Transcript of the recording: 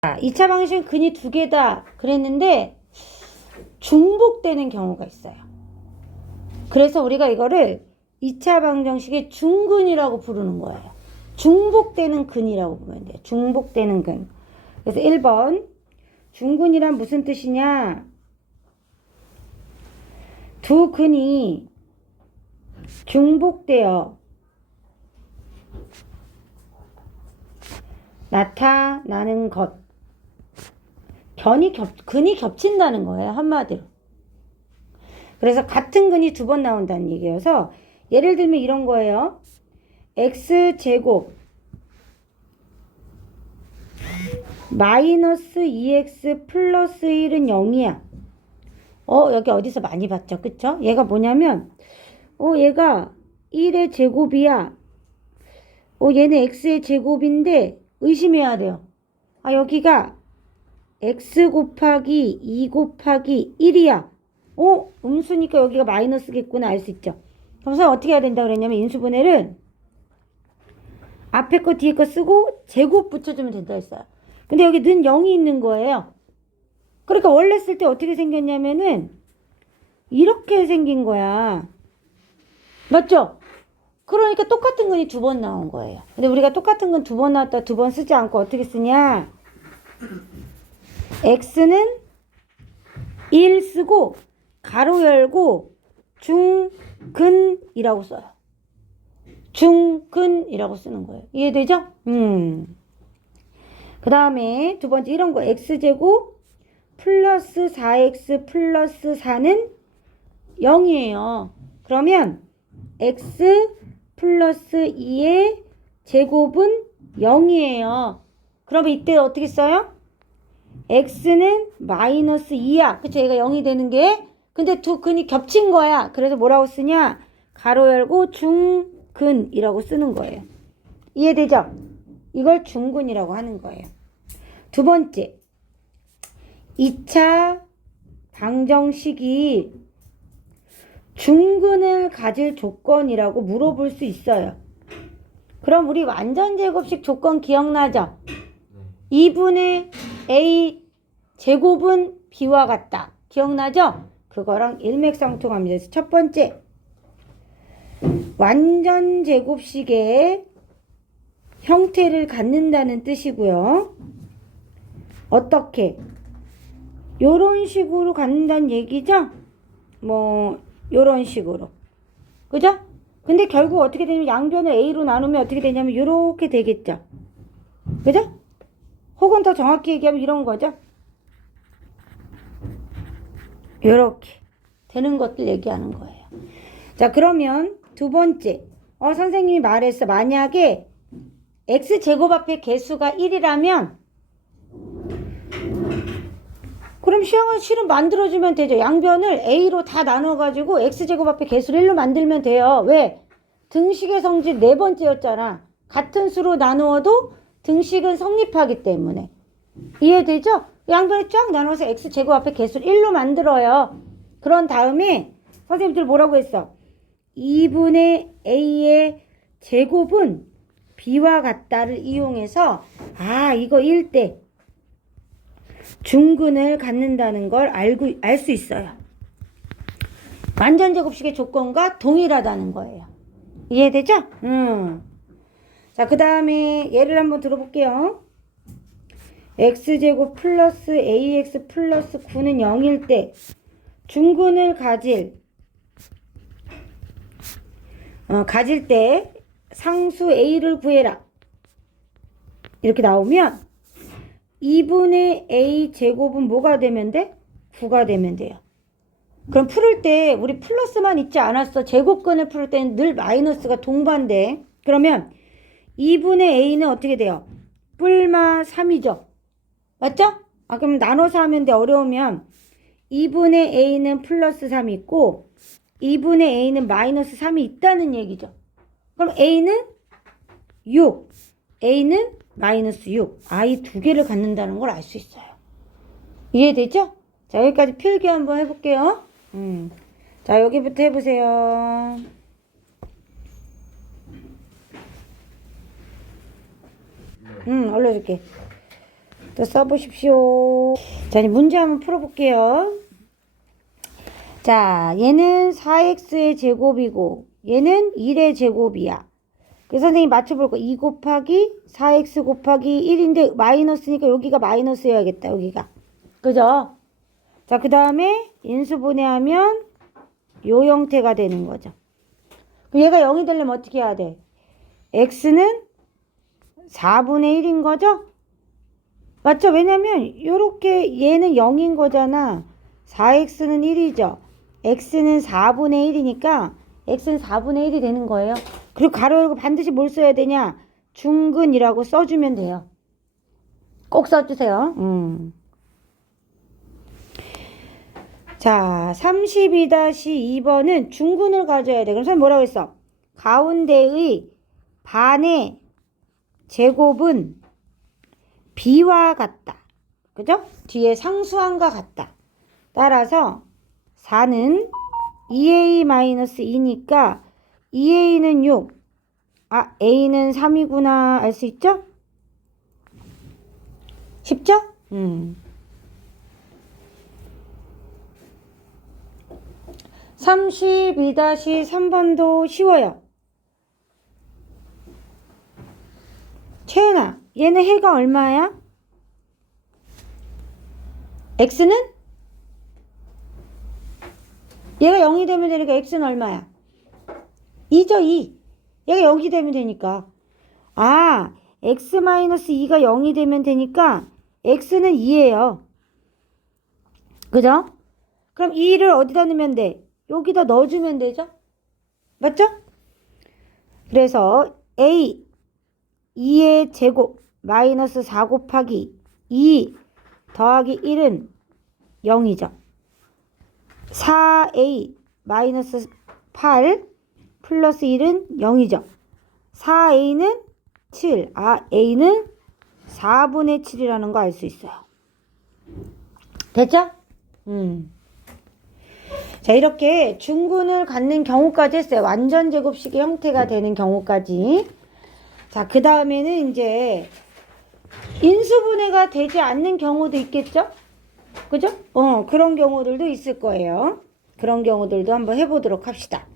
자, 2차 방정식은 근이 두 개다 그랬는데 중복되는 경우가 있어요. 그래서 우리가 이거를 2차 방정식의 중근이라고 부르는 거예요. 중복되는 근이라고 보면 돼요. 중복되는 근. 그래서 1번 중근이란 무슨 뜻이냐? 두 근이 중복되어 나타나는 것. 견이 겹, 근이 겹친다는 거예요. 한마디로. 그래서 같은 근이 두 번 나온다는 얘기여서 예를 들면 이런 거예요. x제곱 마이너스 2x 플러스 1은 0이야. 어, 여기 어디서 많이 봤죠? 그쵸? 얘가 뭐냐면, 어, 얘가 1의 제곱이야. 어, 얘는 x의 제곱인데 의심해야 돼요. 아, 여기가 x 곱하기 2 곱하기 1이야. 어, 음수니까 여기가 마이너스겠구나 알 수 있죠. 그래서 어떻게 해야 된다 그랬냐면 인수분해를 앞에 거 뒤에 거 쓰고 제곱 붙여주면 된다 했어요. 근데 여기 는 0이 있는 거예요. 그러니까 원래 쓸 때 어떻게 생겼냐면은 이렇게 생긴 거야. 맞죠? 그러니까 똑같은 근이 두 번 나온 거예요. 근데 우리가 똑같은 근두번 나왔다 두 번 쓰지 않고 어떻게 쓰냐? X는 1 쓰고 가로 열고 중근이라고 써요. 중근이라고 쓰는 거예요. 이해되죠? 음. 그 다음에 두 번째 이런 거 x제곱 플러스 4x 플러스 4는 0이에요. 그러면 x 플러스 2의 제곱은 0이에요. 그러면 이때 어떻게 써요? X는 마이너스 2야. 그쵸? 얘가 0이 되는 게. 근데 두 근이 겹친 거야. 그래서 뭐라고 쓰냐? 가로 열고 중근이라고 쓰는 거예요. 이해되죠? 이걸 중근이라고 하는 거예요. 두 번째. 2차 방정식이 중근을 가질 조건이라고 물어볼 수 있어요. 그럼 우리 완전 제곱식 조건 기억나죠? 2분의 a 제곱은 b와 같다. 기억나죠? 그거랑 일맥상통합니다. 그래서 첫 번째 완전 제곱식의 형태를 갖는다는 뜻이고요. 어떻게? 요런 식으로 갖는다는 얘기죠? 뭐 요런 식으로. 그죠? 근데 결국 어떻게 되냐면 양변을 a로 나누면 어떻게 되냐면 요렇게 되겠죠? 그죠? 혹은 더 정확히 얘기하면 이런 거죠. 이렇게 되는 것들 얘기하는 거예요. 자, 그러면 두 번째. 어, 선생님이 말했어. 만약에 x제곱 앞에 개수가 1이라면 그럼 시험은 실은 만들어주면 되죠. 양변을 a로 다 나눠가지고 x제곱 앞에 개수를 1로 만들면 돼요. 왜? 등식의 성질 네 번째였잖아. 같은 수로 나누어도 등식은 성립하기 때문에. 이해되죠? 양변을 쫙 나눠서 x제곱 앞에 개수를 1로 만들어요. 그런 다음에 선생님들 뭐라고 했어? 2분의 a의 제곱은 b와 같다를 이용해서 아 이거 1대 중근을 갖는다는 걸 알고 알 수 있어요. 완전 제곱식의 조건과 동일하다는 거예요. 이해되죠? 음. 자, 그 다음에 예를 한번 들어볼게요. x제곱 플러스 ax 플러스 9는 0일 때 중근을 가질 어, 가질 때 상수 a를 구해라. 이렇게 나오면 2분의 a 제곱은 뭐가 되면 돼? 9가 되면 돼요. 그럼 풀을 때 우리 플러스만 있지 않았어. 제곱근을 풀 때는 늘 마이너스가 동반돼. 그러면 2분의 a는 어떻게 돼요? 뿔마 3이죠. 맞죠? 아 그럼 나눠서 하면 돼. 어려우면 2분의 a는 플러스 3이 있고 2분의 a는 마이너스 3이 있다는 얘기죠. 그럼 a는 6, a는 마이너스 6. i 두 개를 갖는다는 걸 알 수 있어요. 이해되죠? 자, 여기까지 필기 한번 해볼게요. 음. 자, 여기부터 해보세요. 음, 올려줄게. 또 써보십시오. 자, 이제 문제 한번 풀어볼게요. 자, 얘는 4x의 제곱이고, 얘는 1의 제곱이야. 그 선생님 맞춰볼 거. 2 곱하기 4x 곱하기 1인데 마이너스니까 여기가 마이너스여야겠다. 여기가. 그죠? 자, 그 다음에 인수분해하면 요 형태가 되는 거죠. 그럼 얘가 0이 되려면 어떻게 해야 돼? x는 4분의 1인 거죠? 맞죠? 왜냐면 요렇게 얘는 0인 거잖아. 4x는 1이죠. x는 4분의 1이니까 x는 4분의 1이 되는 거예요. 그리고 가로 열고 반드시 뭘 써야 되냐? 중근이라고 써주면 돼요. 꼭 써주세요. 음. 자, 32-2번은 중근을 가져야 돼. 그럼 선생님 뭐라고 했어? 가운데의 반의 제곱은 b와 같다. 그죠? 뒤에 상수함과 같다. 따라서 4는 2a-2니까 2a는 6, 아, a는 3이구나 알 수 있죠? 쉽죠? 음. 32-3번도 쉬워요. 얘는 해가 얼마야? x는? 얘가 0이 되면 되니까 x는 얼마야? 2죠, 2. 얘가 0이 되면 되니까. 아, x-2가 0이 되면 되니까 x는 2예요. 그죠? 그럼 2를 어디다 넣으면 돼? 여기다 넣어주면 되죠? 맞죠? 그래서 a 2의 제곱 마이너스 4 곱하기 2 더하기 1은 0이죠. 4a 마이너스 8 플러스 1은 0이죠. 4a는 7. 아, a는 4분의 7이라는 거 알 수 있어요. 됐죠? 음. 자, 이렇게 중군을 갖는 경우까지 했어요. 완전 제곱식의 형태가 되는 경우까지. 자, 그 다음에는 이제 인수분해가 되지 않는 경우도 있겠죠? 그죠? 어, 그런 경우들도 있을 거예요. 그런 경우들도 한번 해보도록 합시다.